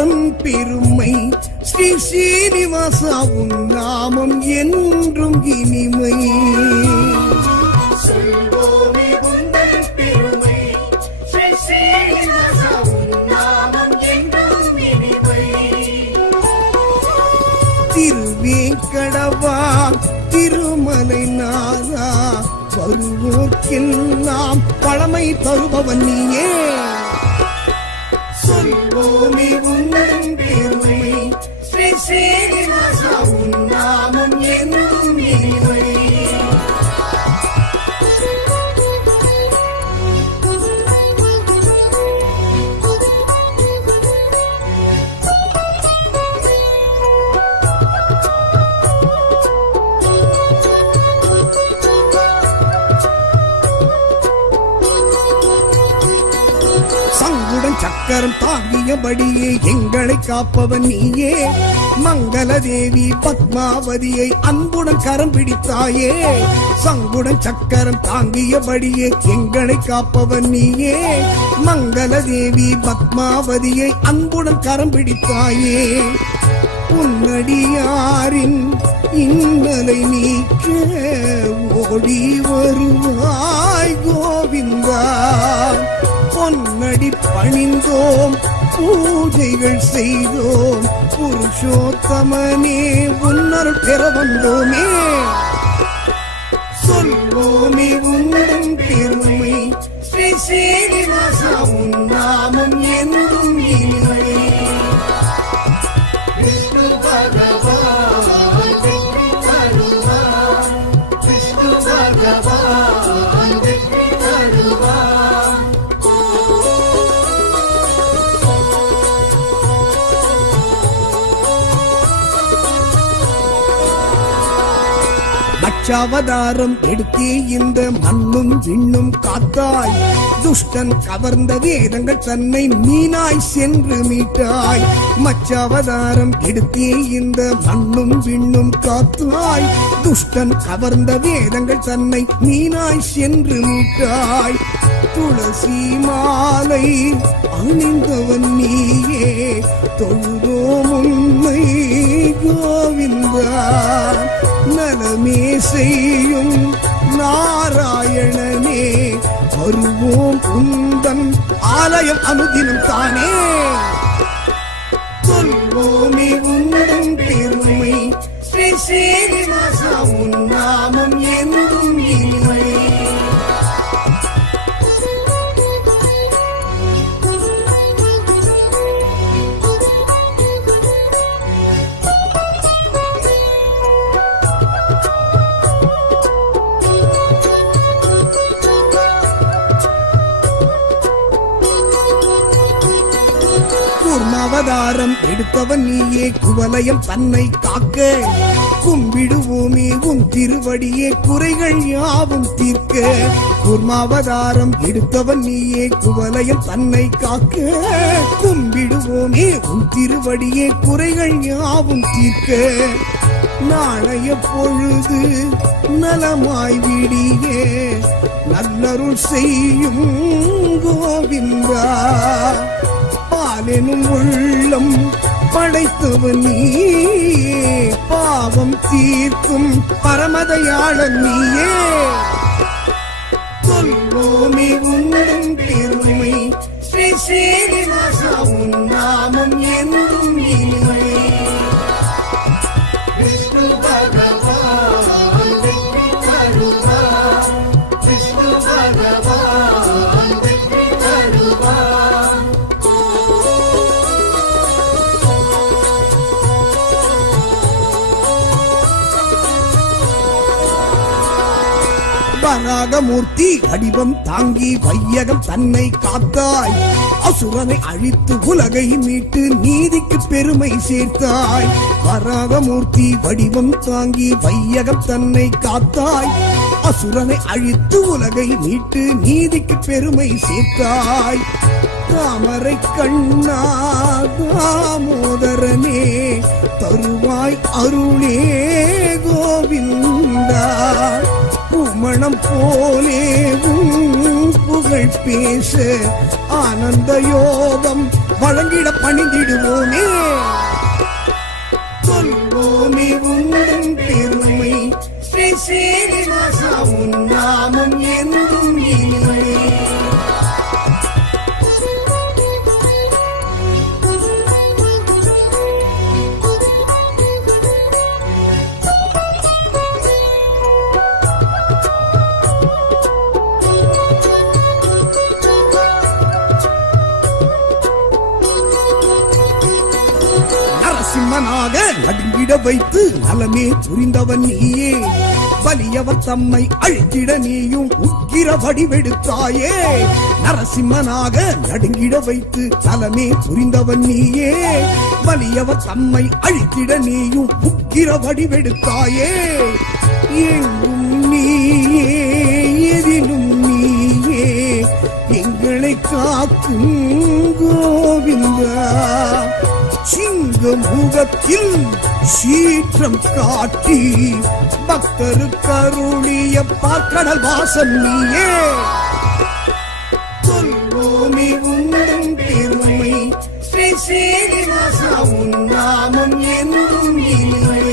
உந்தன் பெருமை. ஸ்ரீ ஸ்ரீனிவாசா உன் நாமம் என்றும் இனிமை. திருவேங்கடவா திருமலை நாதா வருவோர்க்கெல்லாம் பழமை தருபவன் நீயே. சொல்வோமே உந்தன் பெருமை ஸ்ரீ சீனிவாசா உன் நாமம் சக்கரம் தாங்கியபடியே எங்களை காப்பவன் நீயே. மங்கள தேவி பத்மாவதியை அன்புடன் கரம் பிடித்தாயே. சங்குடன் சக்கரம் தாங்கியபடியே எங்களை காப்பவன் நீயே. மங்கள தேவி பத்மாவதியை அன்புடன் கரம் பிடித்தாயே. உன்னடியாரின் இன்னலை நீக்க ஓடி வருவாய் கோவிந்தா. பொன்னடி பணிந்தோம் பூஜைகள் செய்தோம் புருஷோத்தமனே உன்னர் பெற வந்தோமே. சொல்வோமே உன்னும் பெருமை ஸ்ரீ சீனிவாசா உன் நாமம் என்றும் இனிமை. அச்சாவதாரம் எடுத்தே இந்த மண்ணும் விண்ணும் காத்தாய். துஷ்டன் கவர்ந்த வேதங்கள் தன்னை மீனாய் சென்று மீட்டாய். மச்சாவதாரம் எடுத்தே இந்த மண்ணும் விண்ணும் காத்தாய். துஷ்டன் கவர்ந்த வேதங்கள் தன்னை மீனாய் சென்று மீட்டாய். துளசி மாலை அணிந்தவன் நீயே தொழுதோ உன்னை கோவிந்தா நலமே செய்யும் நாராயணனே. வருவோம் குந்தன் ஆலயம் அனுதினம் தானே. சொல்வோமே உந்தன் பெருமை. ஸ்ரீ சீனிவாசா உன் நாமம் என்றும் இல்லை. கூர்மாவதாரம் எடுத்தவன் நீயே குவலயம் தன்னை காக்க. கும்பிடுவோமே உன் திருவடியே குறைகள் யாவும் தீர்க்க. கூர்மாவதாரம் எடுத்தவன் நீயே குவலயம் தன்னை காக்க. கும்பிடுவோமே உன் திருவடியே குறைகள் யாவும் தீர்க்க. நாளைய பொழுது நலமாய் விடியே நல்லருள் செய்யும் கோவிந்தா. பாலெனும் உள்ளம் படைத்தவன் நீ பாவம் தீர்க்கும் பரமதையாளன் நீயே. சொல்வோமே உன்னும் பெருமை. ஸ்ரீ ஸ்ரீனிவாசா உன் நாமம் என்றும் இனிமை. வராகமூர்த்தி வடிவம் தாங்கி வையகம் தன்னை காத்தாய். அசுரனை அழித்து உலகை மீட்டு நீதிக்கு பெருமை சேர்த்தாய். வராகமூர்த்தி வடிவம் தாங்கி வையகம் தன்னை காத்தாய். அசுரனை அழித்து உலகை மீட்டு நீதிக்கு பெருமை சேர்த்தாய். தாமரை கண்ணா தாமோதரனே தருவாய் அருளே கோவிந்தா. பூமணம் போலே புகழ் பேச ஆனந்த யோகம் வழங்கிட பணிந்திடுவோமே சொல்வோமே உந்தன் பெருமை ஸ்ரீ சீனிவாசா உன் நாமம் எந்த நடுங்கிட வைத்து நலமே புரிந்தவன் நீயே. வலியவர் தம்மை அழித்திட நீயும் உக்கிர வடிவெடுத்தாயே. நரசிம்மனாக நடுங்கிட வைத்து நலமே புரிந்தவன் நீயே. வலியவர் தம்மை அழித்திட நீயும் உக்கிர வடிவெடுத்தாயே. எங்கும் நீயே எதிலும் நீயே. எங்களை காக்கும் கோவிந்தா. சிங்க முகத்தில் சீற்றம் காட்டி பக்தருக்கருளிய பார்க்கடல் வாசன் நீயே. சொல்வோமே உண்டும் பெருமை ஸ்ரீ சீனிவாசா உன் நாமம் என்றும் இனிமை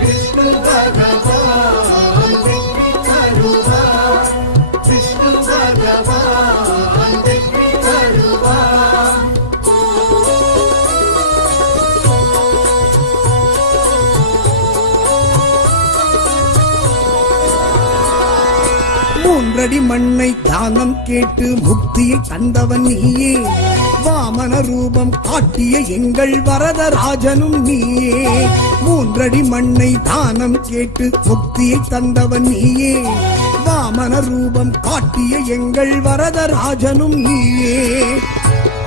விஷ்ணு பகவான் மூன்றடி மண்ணை தானம் கேட்டு முக்தியை தந்தவன் நீயே. வாமன ரூபம் காட்டிய எங்கள் வரதராஜனும் நீயே. மூன்றடி மண்ணை தானம் கேட்டு முக்தியை தந்தவன் நீயே. வாமன ரூபம் காட்டிய எங்கள் வரதராஜனும் நீயே.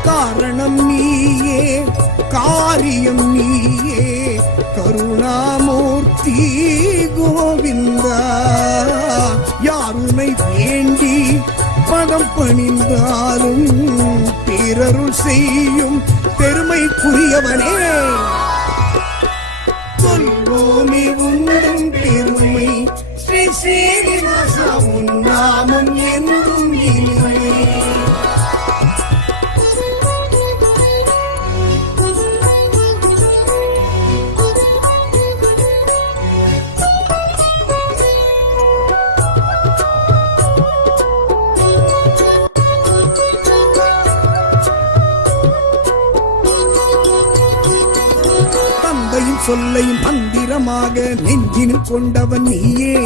காரணம் நீயே காரியம் நீயே. கருணாமூர்த்தி கோவிந்தா யாருனை பதம் பணிந்தாலும் பிறருள் செய்யும் பெருமைக்குரியவனே. சொல்வோமே உண்டும் பெருமை ஸ்ரீ சீனிவாசா உன் நாமம் என்றும் இனிமை சொல்லையும் மந்திரமாக நெஞ்சினில் கொண்டவன் நீயே.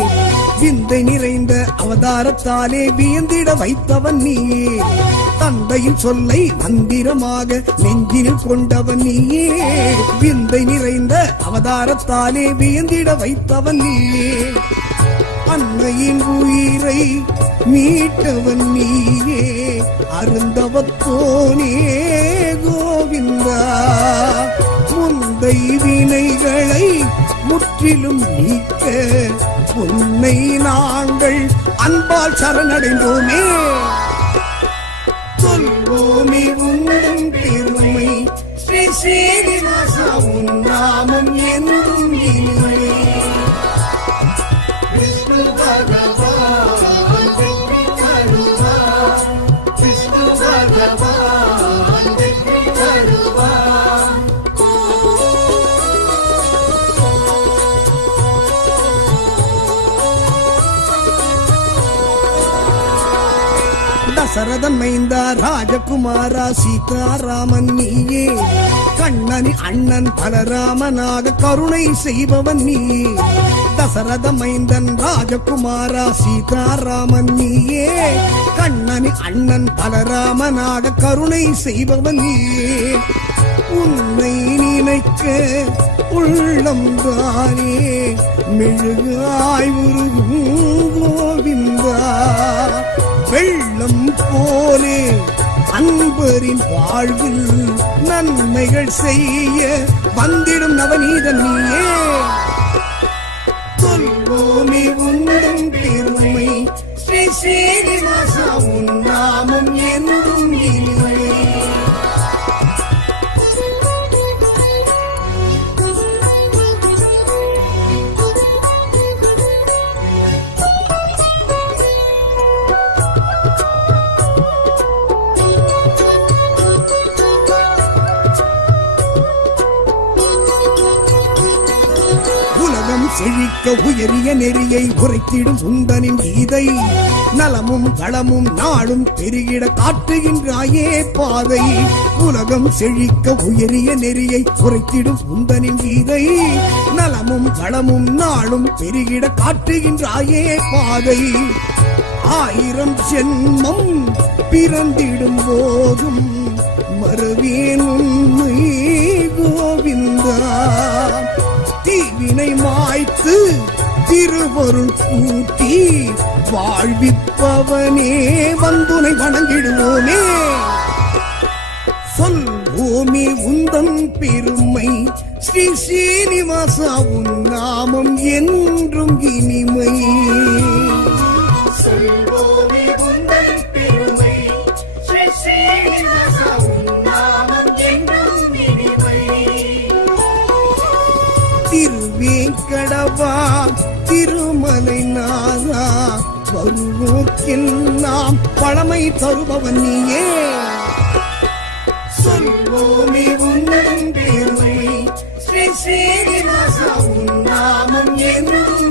விந்தை நிறைந்த அவதாரத்தாலே வியந்திட வைத்தவன் நீயே. தந்தையின் சொல்லை மந்திரமாக நெஞ்சினில் கொண்டவன் நீயே. விந்தை நிறைந்த அவதாரத்தாலே வியந்திட வைத்தவன் நீயே. அன்னையின் உயிரை மீட்டவன் நீயே. அருந்தவத்தோனே கோவிந்தா. உந்தை வினைகளை முற்றிலும் நீக்க உன்னை நாங்கள் அன்பால் சரணடைந்தோமே. சொல்வோமே உந்தன் பெருமை. ஸ்ரீ ஸ்ரீனிவாசா உன் நாமம் என்றும் இனிமை. தசரதன் மைந்தா ராஜகுமாரா சீதாராமன் நீயே. கண்ணனி அண்ணன் பலராமனாக கருணை செய்பவன் நீயே தசரத மைந்தன் ராஜகுமாரா சீதாராமன் நீயே. கண்ணனி அண்ணன் பலராமனாக கருணை செய்பவன் நீயே உன்னை நினைக்க உள்ளம் தானே. மெழுகாய் உருகும் கோவிந்தா. வெள்ளம் போலே அன்பரின் வாழ்வில் நன்மைகள் செய்ய வந்திடும் நவநீதன் நீயே. சொல்வோமே உந்தன் பெருமை. ஸ்ரீ ஸ்ரீனிவாசா உன் செழிக்க உயரிய நெறியை உரைத்திடும் சுந்தனின் கீதை. நலமும் வளமும் நாளும் பெருகிட காட்டுகின்றாயே பாதை. உலகம் செழிக்க உயரிய நெறியை உரைத்திடும் சுந்தனின் கீதை. நலமும் வளமும் நாளும் பெருகிட காட்டுகின்றாயே பாதை. ஆயிரம் ஜென்மம் பிறந்திடும் போதும் மறுவேன் உண்மை கோவிந்தா. தீவினை மாய்த்து திருவருள் கூட்டி வாழ்விப்பவனே வந்துனை வணங்கிடுவோமே. சொல்வோமே உந்தன் பெருமை ஸ்ரீ ஸ்ரீனிவாசா உன் நாமம் என்றும் இனிமை. திருவேங்கடவா திருமலை நாதா வருவோக்கில் நாம் பழமை தருபவன் நீயே. சொல்வோமே உன்னும் பெருமை ஸ்ரீ ஸ்ரீனிவாசா உன் நாமம் என்றும்